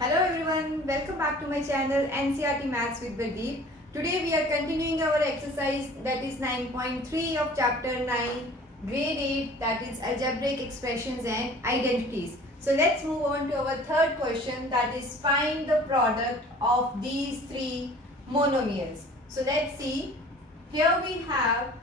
Hello everyone, welcome back to my channel NCERT Maths with Baldeep. Today we are continuing our exercise that is 9.3 of chapter 9, grade 8, that is algebraic expressions and identities. So let's move on to our third question, that is find the product of these three monomials. So let's see, here we have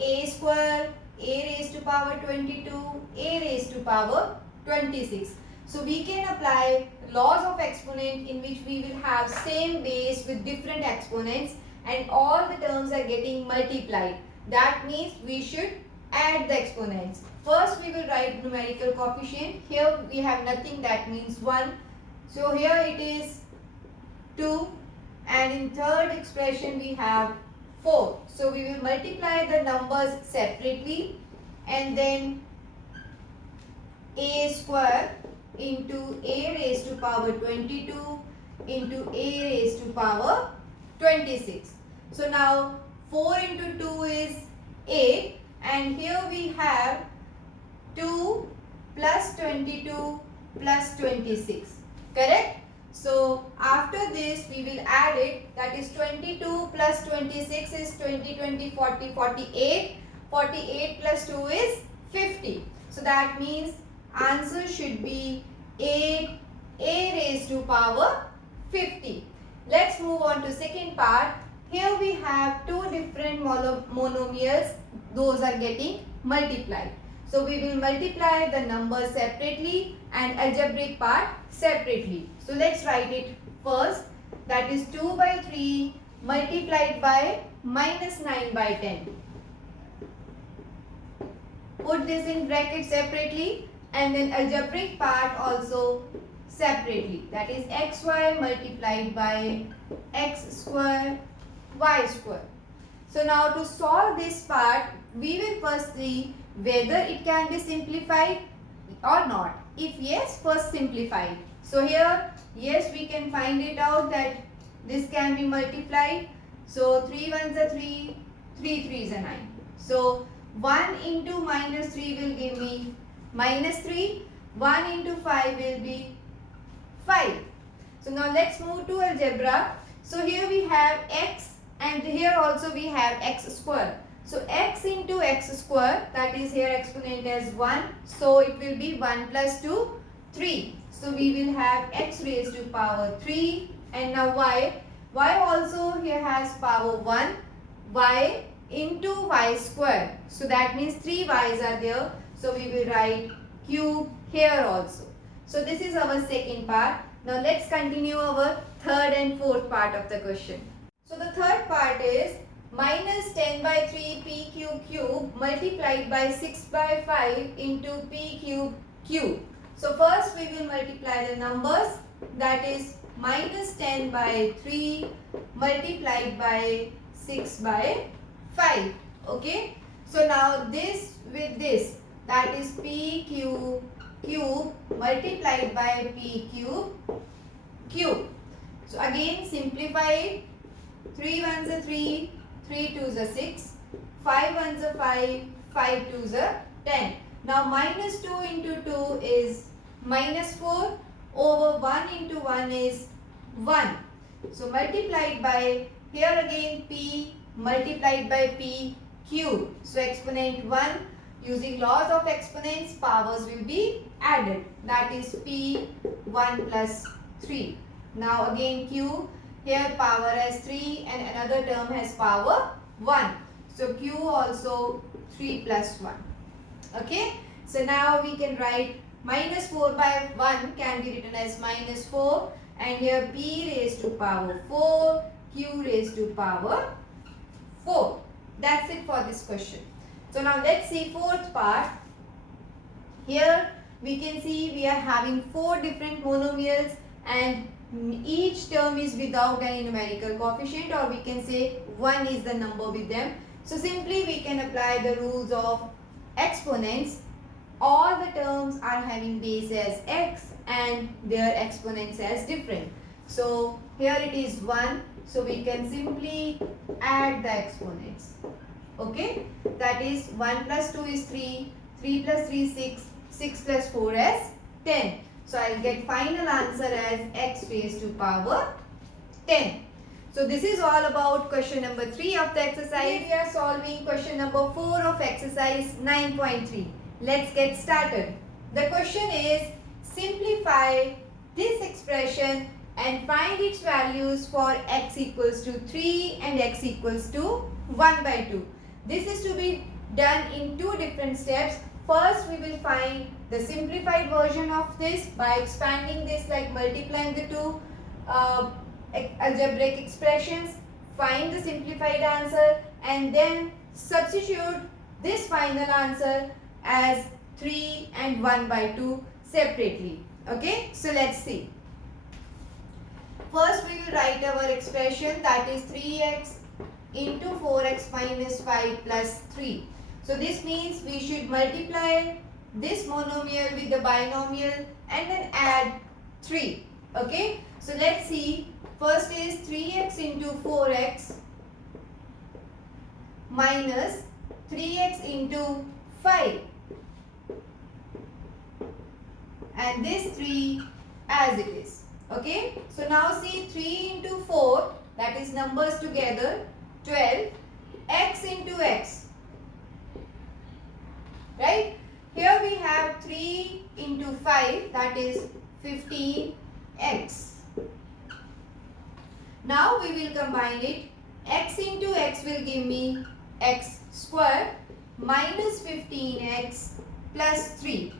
a square, a raised to power 22, a raised to power 26. So we can apply laws of exponent in which we will have same base with different exponents and all the terms are getting multiplied. That means we should add the exponents. First we will write numerical coefficient. Here we have nothing, that means 1. So here it is 2 and in third expression we have 4. So we will multiply the numbers separately and then a square into a raised to power 22 into a raised to power 26. So now 4 into 2 is 8 and here we have 2 plus 22 plus 26. Correct? So after this we will add it, that is 22 plus 26 is 20, 20, 40, 48. 48 plus 2 is 50. So that means answer should be 8 a raised to power 50. Let's move on to second part. Here we have two different monomials. Those are getting multiplied. So we will multiply the numbers separately and algebraic part separately. So let's write it first. That is 2 by 3 multiplied by minus 9 by 10. Put this in bracket separately and then algebraic part also separately. That is xy multiplied by x square y square. So now to solve this part, we will first see whether it can be simplified or not. If yes, first simplify it. So here, yes, we can find it out that this can be multiplied. So 3 ones are 3, 3 threes are 9. So 1 into minus 3 will give me minus 3. 1 into 5 will be 5. So now let's move to algebra. So here we have x and here also we have x square. So x into x square, that is here exponent as 1. So it will be 1 plus 2, 3. So we will have x raised to power 3 and now y. Y also here has power 1. Y into y square. So that means 3 y's are there. So we will write cube here also. So this is our second part. Now let's continue our third and fourth part of the question. So the third part is minus 10 by 3 p cube multiplied by 6 by 5 into p cube. So first we will multiply the numbers, that is minus 10 by 3 multiplied by 6 by 5. Okay. So now this with this, that is p cube multiplied by p cube. So again simplify it. 3 ones are 3, 3 twos are 6, 5 ones are 5, 5 twos are 10. Now minus 2 into 2 is minus 4 over 1 into 1 is 1. So multiplied by, here again p multiplied by p cube. So exponent 1, using laws of exponents, powers will be added. That is p 1 plus 3. Now again cube, here power has 3 and another term has power 1. So q also 3 plus 1. Okay. So now we can write minus 4 by 1 can be written as minus 4 and here p raised to power 4, q raised to power 4. That's it for this question. So now let's see fourth part. Here we can see we are having 4 different monomials and each term is without any numerical coefficient, or we can say 1 is the number with them. So simply we can apply the rules of exponents. All the terms are having base as x and their exponents as different. So here it is 1. So we can simply add the exponents. Okay. That is 1 plus 2 is 3. 3 plus 3 is 6. 6 plus 4 is 10. So I'll get final answer as x raised to power 10. So this is all about question number 3 of the exercise. We are solving question number 4 of exercise 9.3. Let's get started. The question is, simplify this expression and find its values for x equals to 3 and x equals to 1 by 2. This is to be done in two different steps. First, we will find the simplified version of this by expanding this, like multiplying the two algebraic expressions, find the simplified answer, and then substitute this final answer as 3 and 1 by 2 separately. Okay, so let's see. First, we will write our expression, that is 3x into 4x minus 5 plus 3. So this means we should multiply this monomial with the binomial and then add 3. Okay, so let's see. First is 3x into 4x minus 3x into 5, and this 3 as it is. Okay, so now see, 3 into 4, that is numbers together, 12, x into x, right? Here we have 3 into 5, that is 15x. Now we will combine it. X into x will give me x square minus 15x plus 3.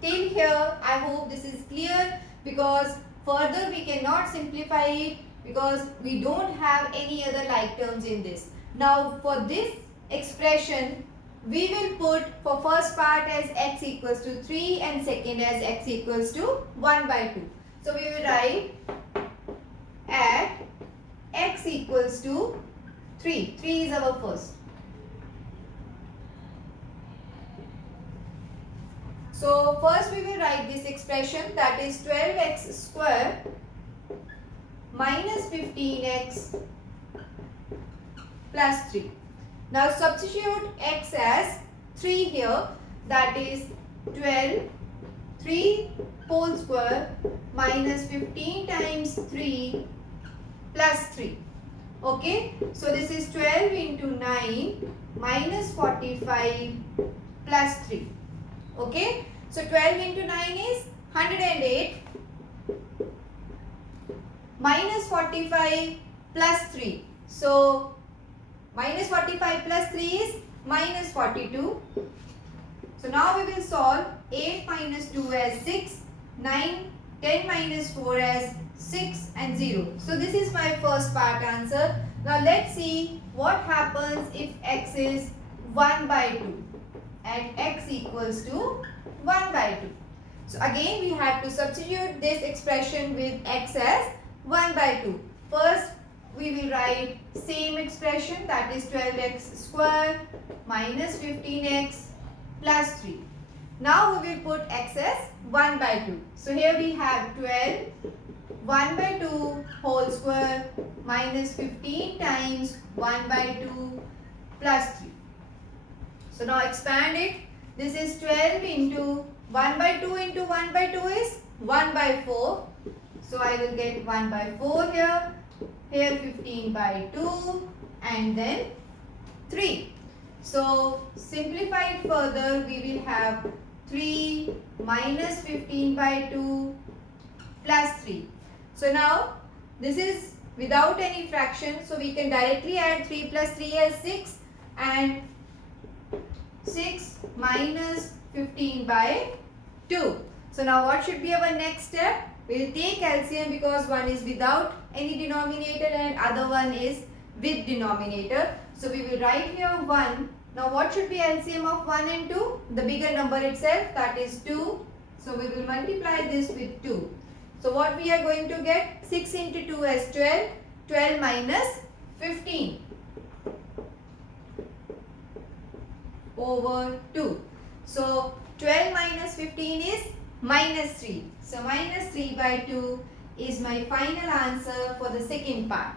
Till here, I hope this is clear, because further we cannot simplify it because we don't have any other like terms in this. Now for this expression, we will put for first part as x equals to 3 and second as x equals to 1 by 2. So we will write at x equals to 3. 3 is our first. So first we will write this expression, that is 12x square minus 15x plus 3. Now substitute x as 3 here, that is 12, 3 whole square minus 15 times 3 plus 3. Okay, so this is 12 into 9 minus 45 plus 3. Okay, so 12 into 9 is 108 minus 45 plus 3. So minus 45 plus 3 is minus 42. So now we will solve 8 minus 2 as 6, 9, 10 minus 4 as 6 and 0. So this is my first part answer. Now let's see what happens if x is 1 by 2 and x equals to 1 by 2. So again we have to substitute this expression with x as 1 by 2. First we will write same expression, that is 12x square minus 15x plus 3. Now we will put x as 1 by 2. So here we have 12, 1 by 2 whole square minus 15 times 1 by 2 plus 3. So now expand it. This is 12 into 1 by 2 into 1 by 2 is 1 by 4. So I will get 1 by 4 here. Here 15 by 2 and then 3. So simplified further, we will have 3 minus 15 by 2 plus 3. So now this is without any fraction, so we can directly add 3 plus 3 as 6, and 6 minus 15 by 2. So now what should be our next step? We will take LCM because one is without any denominator and other one is with denominator. So we will write here 1. Now what should be LCM of 1 and 2? The bigger number itself, that is 2. So we will multiply this with 2. So what we are going to get? 6 into 2 as 12. 12 minus 15 over 2. So 12 minus 15 is minus 3. So minus 3 by 2 is my final answer for the second part.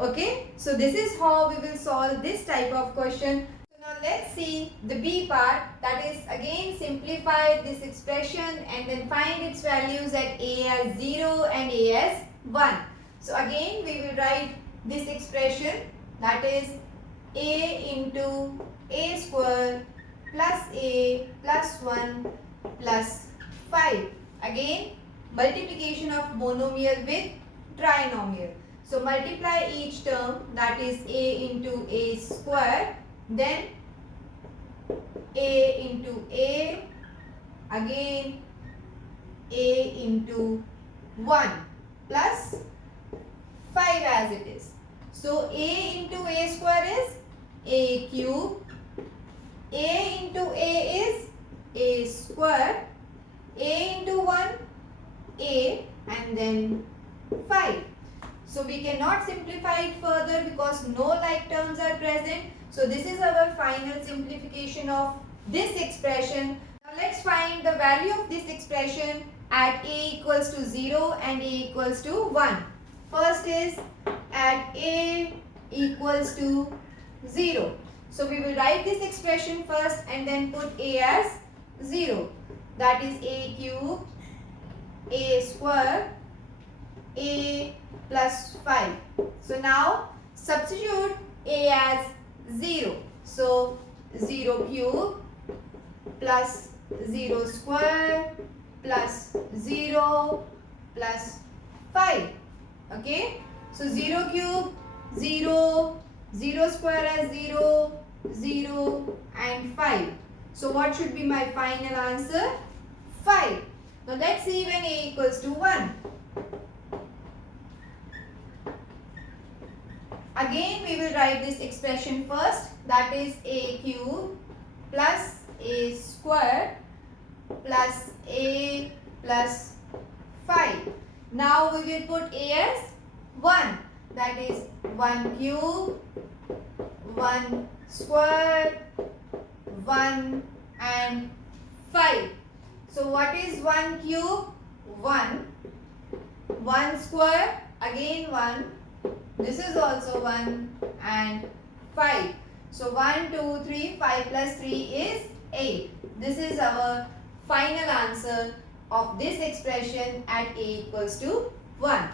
Okay, so this is how we will solve this type of question. So now let's see the B part, that is again simplify this expression and then find its values at A as 0 and A as 1. So again we will write this expression, that is A into A square plus A plus 1 plus 5. Again multiplication of monomial with trinomial. So multiply each term, that is A into A square, then A into A, again A into 1 plus 5 as it is. So A into A square is A cube, A into A is A square, A into 1 A, and then 5. So we cannot simplify it further because no like terms are present. So this is our final simplification of this expression. Now let's find the value of this expression at A equals to 0 and A equals to 1. First is at A equals to 0. So we will write this expression first and then put A as 0. That is A cube, A square, A plus 5. So now substitute A as 0. So 0 cube plus 0 square plus 0 plus 5. Okay. So 0 cube, 0, 0 square as 0, 0 and 5. So what should be my final answer? 5. Now let's see when A equals to 1. Again we will write this expression first, that is A cube plus A square plus A plus 5. Now we will put A as 1, that is 1 cube, 1 square, 1 and 5. So what is 1 cube? 1. 1 square, again 1. This is also 1 and 5. So 1, 2, 3, 5 plus 3 is 8. This is our final answer of this expression at A equals to 1.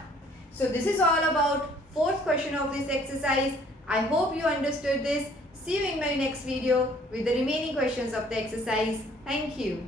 So this is all about fourth question of this exercise. I hope you understood this. See you in my next video with the remaining questions of the exercise. Thank you.